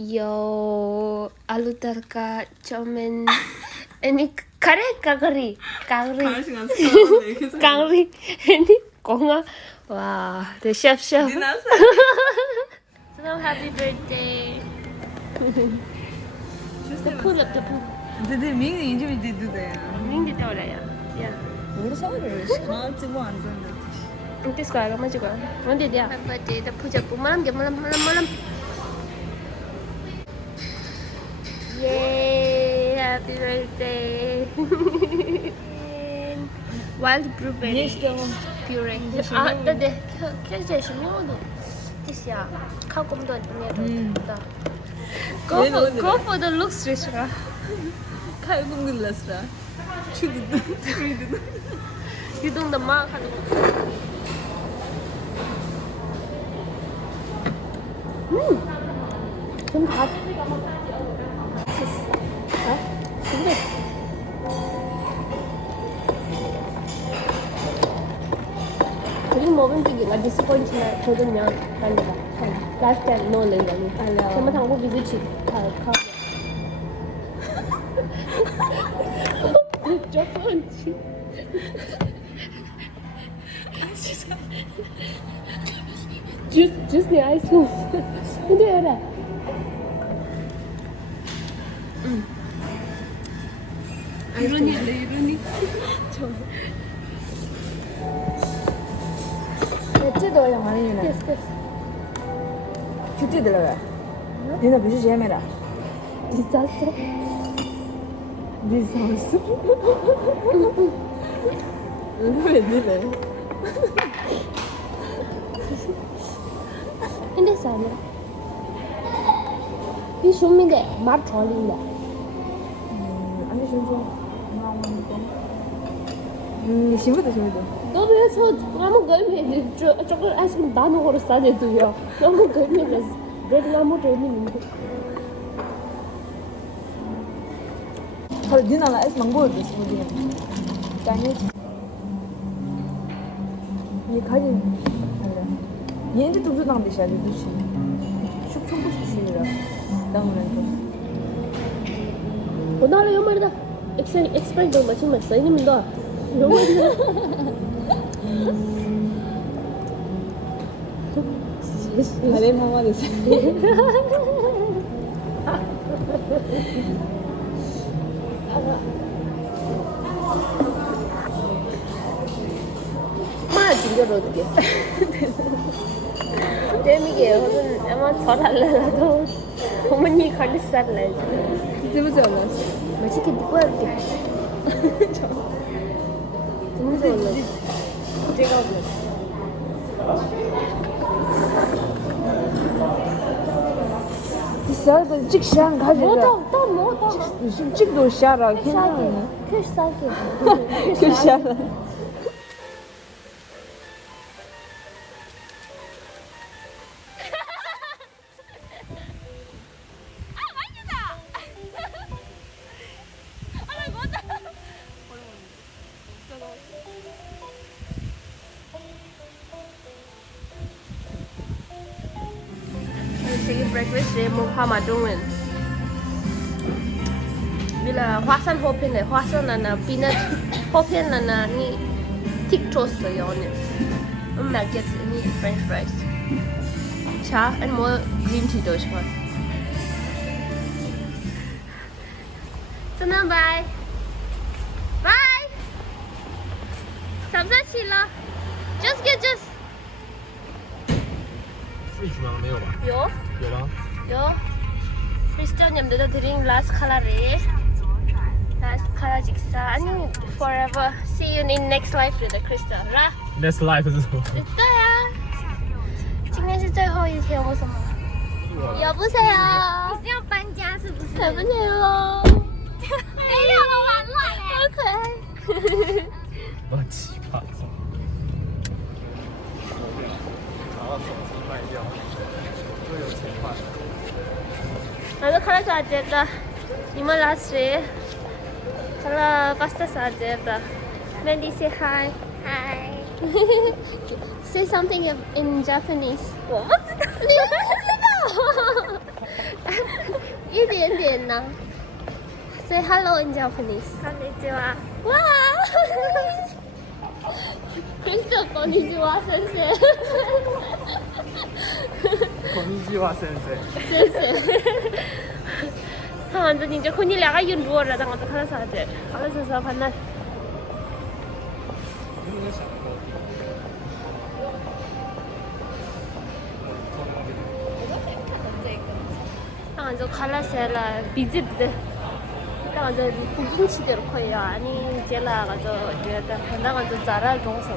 有아루 tarka chomen ini kare kagari 시간 스타일인데 계속 kagri ini konga wow the chef 디나사 so happy birthday the pull up the pull 근데 민이 이제 되는데 ning di tawla ya yeah 우리 사람을 다 찍고 앉았는데 nanti sekolah kamu juga nanti dia happy birthday the puja malam jam malam Yay! Happy birthday! Wild blueberry puree. 근데 진짜 신기하다. 진짜 가끔도 안 돼. Go for the looks, Rishra. 칼군 글라스라 추드드 유동 더 막 하는 거. 좀 다. 근데 그림 먹은 게 là disappoint là thôi đừng nhớ anh được last time no lần rồi sao mà thằng có visit chị thằng không cho phone chị just the ice cream 근데 알아 이러니这都要买呢 yes yes 就这的了你那不是前面的 disaster 왜 이래 근데 sao 이 쇼미데 맛 좋아진다 아니 신종 시부도 너도 해서 아무 거면 저거 아이스크림 다 먹으러 싸대도요 너무 거면 레드 아무 재미있는데 헐 니나가 아이스 망고를 줬어 보지 짠이 이 가지 얘한테 좀 주당 되셔야 돼 두시 슉 주시라 당면我拿了有买的 explain 都没清楚谁你们的有买的가래 마마 됐어 마 진짜로 어떻게 재미게 오늘 아마 잘할래도 어머니 간식 살래 진짜 좋아 맛있게 먹고 할게 너무 좋아 제가 올랐어小的这个香开始到摸到你是这个都下了看到了可以撒给就下了Take breakfast day mau pha mà trung mình vì là hoa san hopen này hoa san là peanut hopen là ni thick toast rồi nhỉ nuggets ni french fries cha and more green tea thôi chứ真的 bye bye 想不起了 just get just Switch吗？没有吧？有有吗？有 Christian 냠들도 드린 last color에 last color 직사 아니 forever see you in next life with the Christian 啦 Next life 是什么？对啊今天是最后一天为什么 여보세요 你是要搬家是不是？ 여보세요 没有了，完了耶！好可爱乱七八糟。把手机卖掉，都有钱换。 나도 카라 사제다 이모 라스리 카라 파스타 사제다 Mandy say hi Hi. say something in Japanese 我不知道，你不知道一点点呢。Say hello in Japanese. こんにちは。哇！Crystal，こんにちは，先生。こんにちは先生。先生。他们这你就看你两个人住着，但我就看到啥子，看到是啥反正。然后就看了些了，笔记的。然后就不起点可以啊，你接了我就觉得，那我就咋了中什么？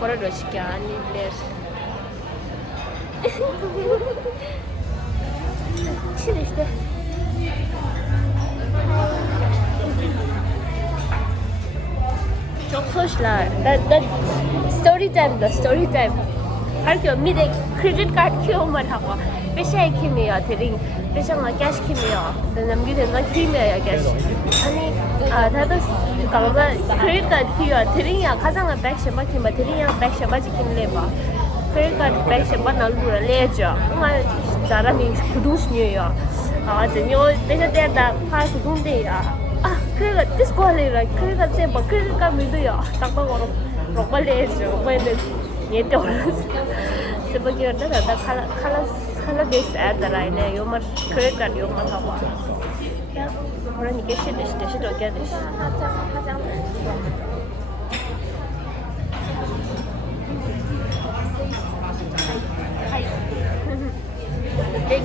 我这就是讲你嘞。是的，是的。Çok hoşlar. That story time da story time. Herkes mi de credit card kiyo marhaba. Beşe kimiyor tering. Beşe nga cash kimiyor. Denam giden nga kimiyor cash. Hani da kalba credit card kiyo tering ya kazanga back sheba kimba tering ya back sheba jikin leba. Credit card back sheba na lura leja. Nga zara ni kudus niyo ya. Zenyo beşe derda pa kudun de ya. 그러니까 디스코할래라 그러니까 제가 그러니까 믿어요 딱방으로 로컬레죠 왜는 얘도 세버기를 다 칼라 베이스 애들아이네 요말 그러니까 요말 하고 야 그러니까 시도 어깨 되시 하장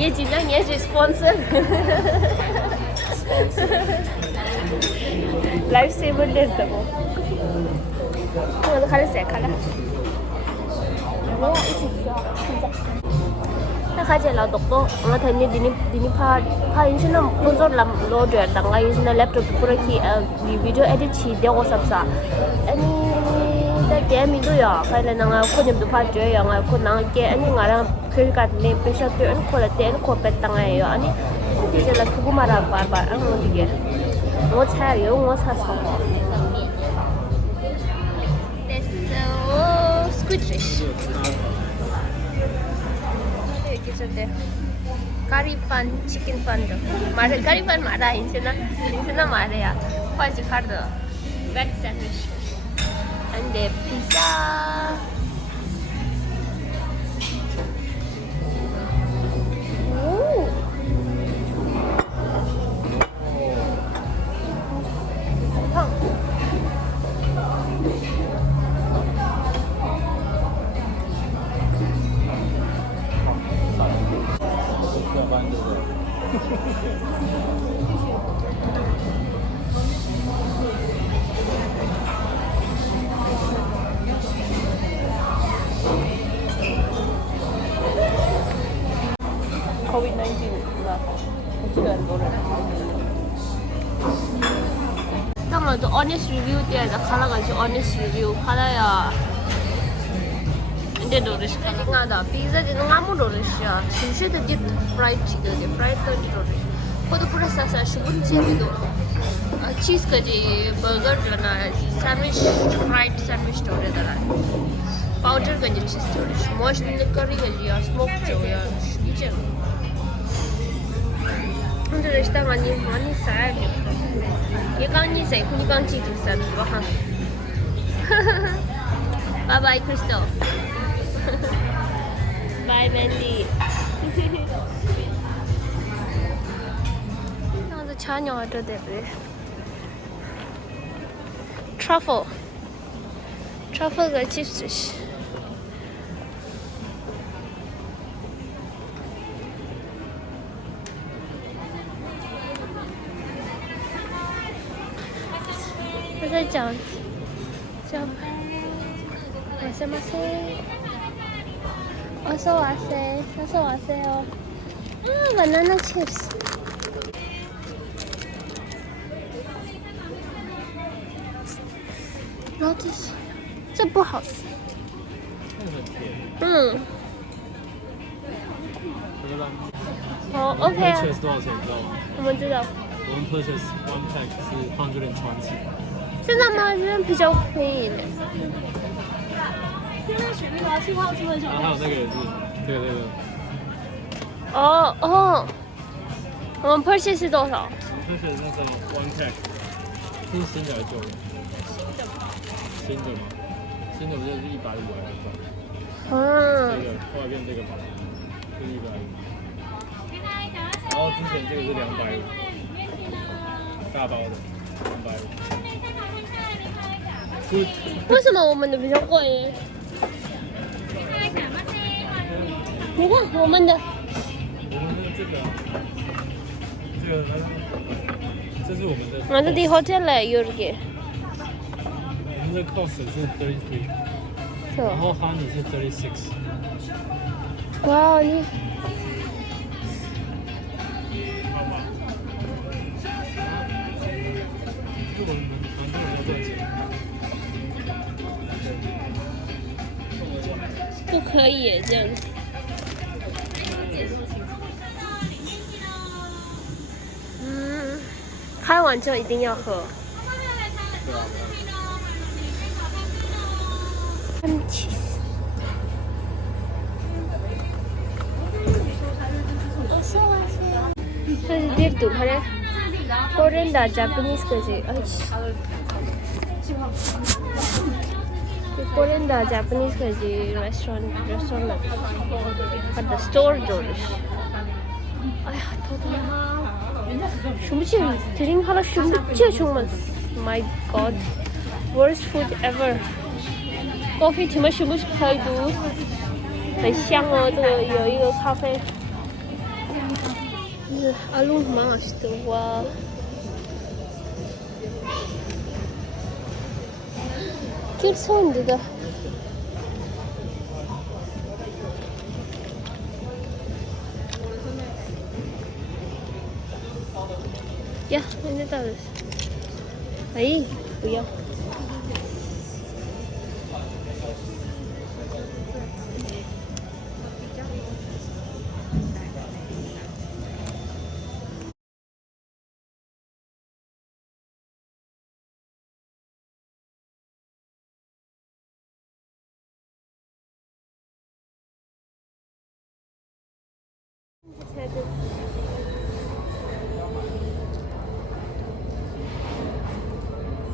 얘 진짜 얘 스폰서 라이프 세이버 됐다고. 그래서 갈았어요, 갈아. 뭐야, 이거 있어, 진짜. 나 가지 라독도, 나 thấy đi pa 인신은 콘솔 làm lo được đằng ngay 인신은 laptop của khi đi video edit chỉ đeo sắp sa. Anh ta cái mình tôi à, phải là nàng có nhầm pa chơi à, nàng có nàng cái anh ngarang credit card này pesa tu anh có là tiền có pet tang ay anh thì sẽ là cứ mà ra bar anh muốn đi cái. Ngô cha yếu ngô cha sao? That's squid fish. 이렇게 저대 curry pan, chicken pan 도. 말해 curry pan 말아 인생나 말해야. 화지 카드. Veg sandwich. And the pizza. COVID-19 là chưa gần rồi. Tao là honest review tiền là khá là cái honest review khá là 근데 노릇이 가능하다. 피자는 아무 노릇이야. 진실도 딥 프라이드 치드데 프라이드 노릇. 코드 프로세서 슈분치도 치즈까지 버거나 샌드위치 프라이드 샌드위치 노릇더라. 파우더까지 치즈 노릇. 머쉬는 커리가 스모크 저야 이제. 근데 일단 많이 싸요. 얘가 세 그니까 치즈 싸는 거 한. Bye bye Crystal. Bye Mandy. 나도 자녀 order 되네. Truffle 그 칩스.我在讲 말씀하세요. 어서 와세요. 바나나 칩스. Lotus， 这不好吃。好 OK 啊。purchase 多少钱你知道吗？我们知道。我们 purchase one pack 是120。真的吗？这边比较便宜的。现在雪碧华气泡出的小还有那个也是，这个。哦，我们 purchase 是多少？就是那个 one pack， 这是新的还是旧的？新的吗？新的不就是150块？嗯，这个后来变这个嘛，就是150。然后之前这个是250，大包的250。为什么我们的比较贵？你看我们的，这是我们的。我们的 hotel 来有这个，我们的 cost 是33，是然后 honey 是36。哇，你好吗？这我们团队要赚钱。不可以耶这样子。开完就一定要喝。그래서 되게 높아요. Korean 다 Japanese 거지. Korean 다 Japanese 거지. Restaurant. But the store doors. 아야, 더워. shumbuchi. 드링 하나 shumbuchi 정말. My God. Worst food ever. Coffee 怎么shumbuchi 开读？很香哦，这个有一个咖啡。 알로 맛있다. 와. 길 소운드가. 야, 이제 다 됐어. 아이, 뭐야?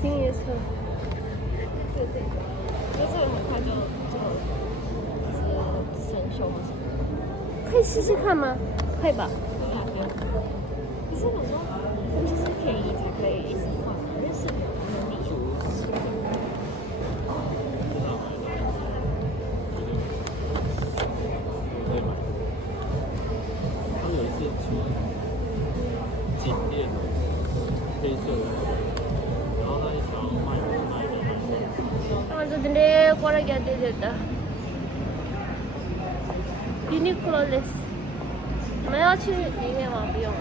신기해서. 可以试试看吗？可以吧。可是我说，就是便宜才可以一直换，认识的能力。他有一次出颈链的黑色的，然后他一想要卖哪一个卖什么？ 아저 근데 꼬라기 안 되겠다. 유니클로 레스. 我们要去里面吗？不用。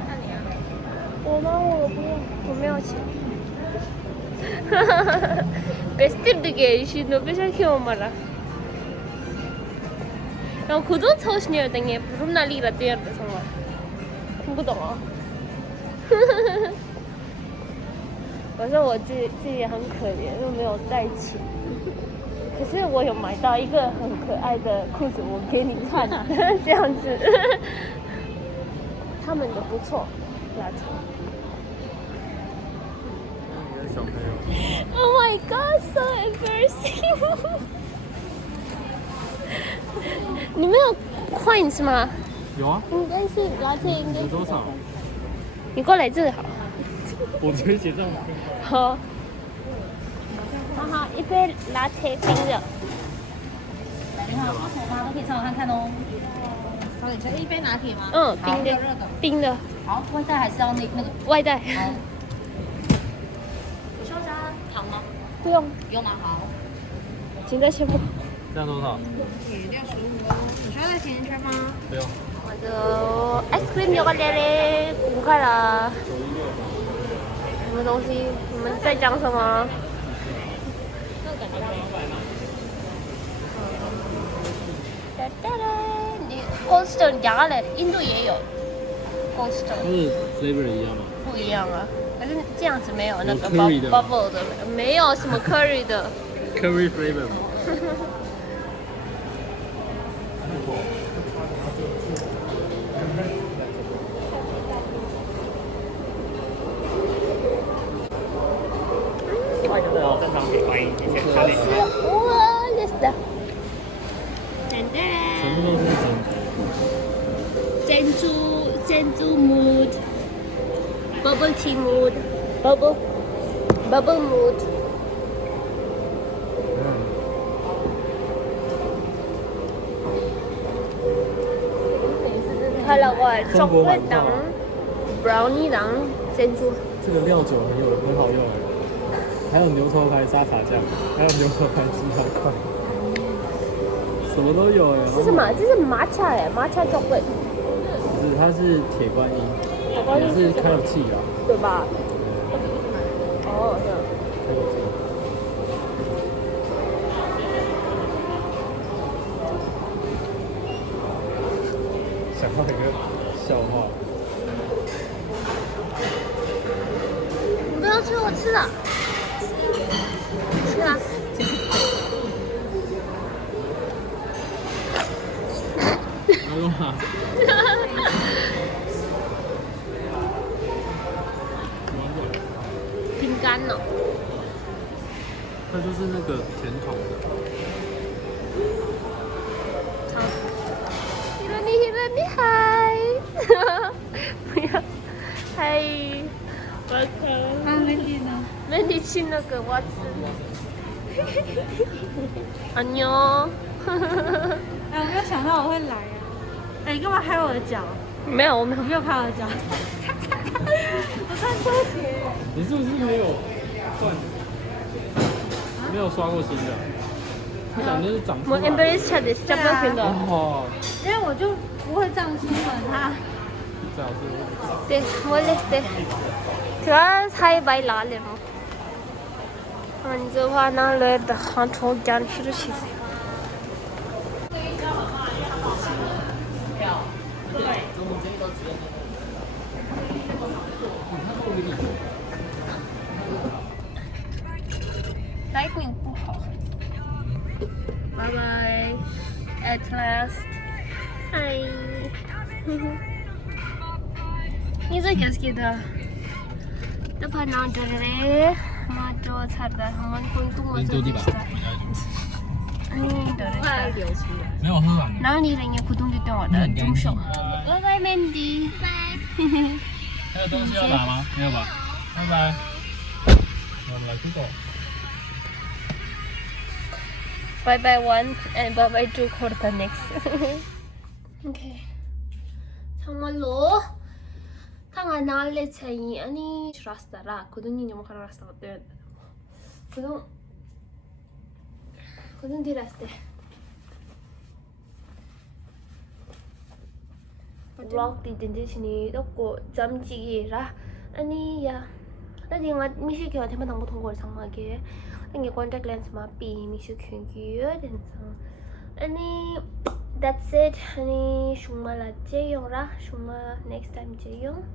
我吗？我不用，我没有钱。베스트 되게 이시노 베샤키오 마라. 나 고도 처신이야 등에 부름날리라 뛰었다 정말. 공부더라. 我说我自己很可怜，又没有带钱。可是我有买到一个很可爱的裤子，我给你看，这样子。他们的不错，拉长。小朋友。Oh my god, so embarrassing！ 你们有 coins 吗？有啊。应该是拿铁，应该是。多少？你过来这好。我直接结账。好。好好，一杯拿铁冰的。你好，不同吗？都可以尝尝看哦。稍等一下，一杯拿铁吗？嗯，冰的。冰的。好，外带还是要那个？外带。好。需要加糖吗？不用。不用吗？好。请在前部。这样多少？65哦。你需要再甜圈吗？不用。我的 ice cream 有个嘞嘞，不看了。什么东西？你们在讲什么？哒哒哒！你 Coldstone 两个嘞，印度也有 Coldstone。都是 flavor 一样吗？不一样啊，可是这样子没有那个 curry 的 bubble 的，没有什么 curry 的。curry flavor 吗？欢迎来到正常品欢迎，谢谢下列。哇，this 全部都是珍珠 mood，bubble tea mood，bubble mood。还有个chocolate 档，brownie 档，珍珠。这个料酒很好用，还有牛头牌沙茶酱，还有牛头牌鸡汤块，什么都有哎。是什么？这是抹茶哎，抹茶 chocolate。不是，它是铁观音，也是开了气啊，对吧？哦，这样。开了气。想到一个笑话。你不要催我吃了，吃啊！阿罗哈。饼干哦。它就是那个甜筒的。你嗨，不要，嗨，welcome。Mandy吃那个我吃。安妞。哎，我没有想到我会来啊！哎，你干嘛拍我的脚？没有，我没有。没有拍我的脚。我穿拖鞋。你是不是没有断？没有刷过新的？他讲的是长出我来。 embrace chat is just looking 的。哦，因为我就不会这样出门啊。最好是。对，我也是。그래서 사이바이 라레모. 먼저 하나를 한 조간 싫으시. 라이팅 不好. Bye bye. At last. Hi. 你在干什么？तो फना डर रहे माटो छाता हमन कोई तुम मत नहीं डर रहे 没有喝完。哪里人也不懂得懂我的助手。拜拜 Mandy。还有东西要拿吗？没有吧？拜拜。我们来去走。Bye bye one and bye bye two for the next. Okay. 정말로. 당아 날래 차이 아니 라스타라 고든이 좀 가라 라스타 어때? 고든 디라스테. vlog di din sini doko jamjigira ani ya tadi ngat misi kyo thema dang bothong gol sangma ge angi contact lens ma pi misi khyu den sang ani that's it ani shuma la jeyong ra shuma next time jeyong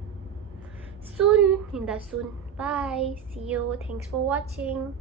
soon in the soon bye see you thanks for watching